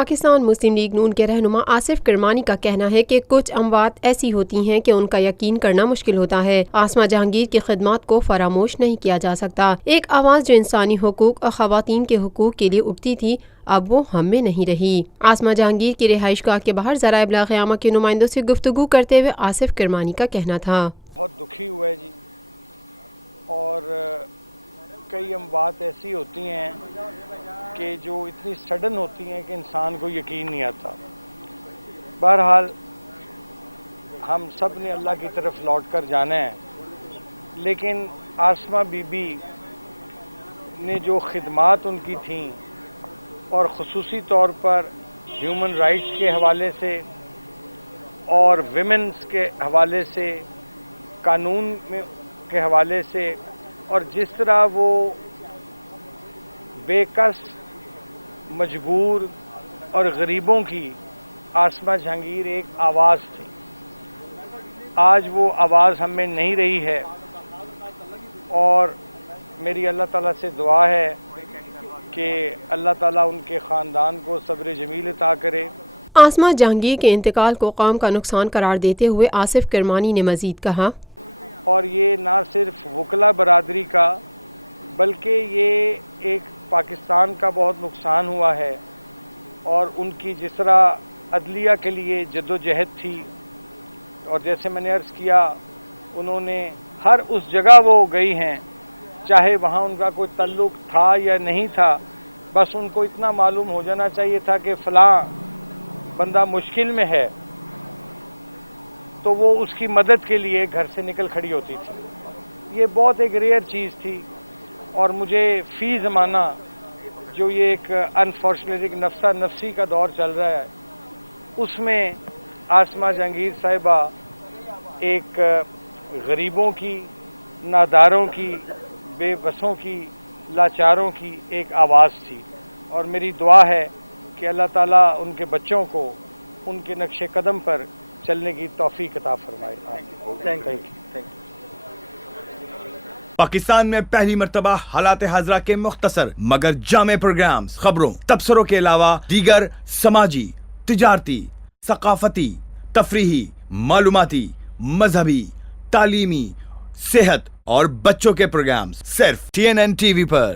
پاکستان مسلم league نون کے رہنما آصف کرمانی کا کہنا ہے کہ کچھ اموات ایسی ہوتی ہیں کہ ان کا یقین کرنا مشکل ہوتا ہے۔ آسمہ جہانگیر کی خدمات کو فراموش نہیں کیا جا سکتا۔ ایک آواز جو انسانی حقوق اور خواتین کے حقوق کے لیے اٹھتی تھی، اب وہ ہم میں نہیں رہی۔ آسمہ جہانگیر کی رہائش گاہ کے باہر ذرائع ابلاغ عامہ کے نمائندوں سے گفتگو کرتے ہوئے آصف کرمانی کا کہنا تھا۔ بہت دکھی ہوا ہے جی، اور کئی اموات ایسی ہوتی ہیں کہ جو اتنی سڈن ہوتی ہیں کہ انسان کو یقین نہیں آتا۔ بہرحال ہم سب نے اللہ کی طرف لوٹ کر جانا ہے، لیکن آسمہ بی بی نے جو خدمات ان کی تھیں، اور خصوصی طور پر ہیومن رائٹس کے حوالے سے اور ویمنس کے حوالے سے، قانون کے حوالے سے، اور جس طرح وہ بے کس، مجبور اور غریبوں کی آسمہ جہانگیر ایک آواز تھی، آج وہ آواز ہم میں نہیں رہی ہے، اور میری اللہ تعالیٰ سے دعا ہے کہ اللہ تعالیٰ ان کے خاندان کو صبر جمیل عطا کرے۔ آسمہ جہانگیر کے انتقال کو قوم کا نقصان قرار دیتے ہوئے آصف کرمانی نے مزید کہا، اور یہ نہ صرف وکلا برادری کا بلکہ یہ ایک پاکستان کا بہت نقصان ہوا ہے، اور ان کی جس طرح عدلیہ کے لیے جدوجہد تھی، اور جیسے میں نے عرض کیا، انہوں نے ہر اس جگہ وہ گئی ہیں، چاہے وہاں ان کا کوئی تعلق تھا یا نہیں تھا، بس ان کو اتنا معلوم ہو جانا چاہیے تھا کہ فلاں بندہ مشکل میں ہے، تو وہ اس کی مدد کے لیے گھر سے نکل کھڑی ہوتی تھی۔ یہ بہت ایک ریئر چیز تھی، اور مجھے فی زمانہ جو یہ ایک انفارچونیٹ نفسا نفسی کا دور چل رہا ہے، اس میں آسمہ جہانگیر صاحبہ ایک غریبوں کی، ناداروں کی، بے بسوں کی، لاچاروں کی ایک آواز تھی، اور میری دعا ہے کہ اللہ تعالیٰ ان کے بچوں کو ان کے نقش قدم پر چلنے کی توفیق عطا فرمائے۔ Thank you. پاکستان میں پہلی مرتبہ حالات حاضرہ کے مختصر مگر جامع پروگرامز، خبروں، تبصروں کے علاوہ دیگر سماجی، تجارتی، ثقافتی، تفریحی، معلوماتی، مذہبی، تعلیمی، صحت اور بچوں کے پروگرامز صرف TNN TV پر۔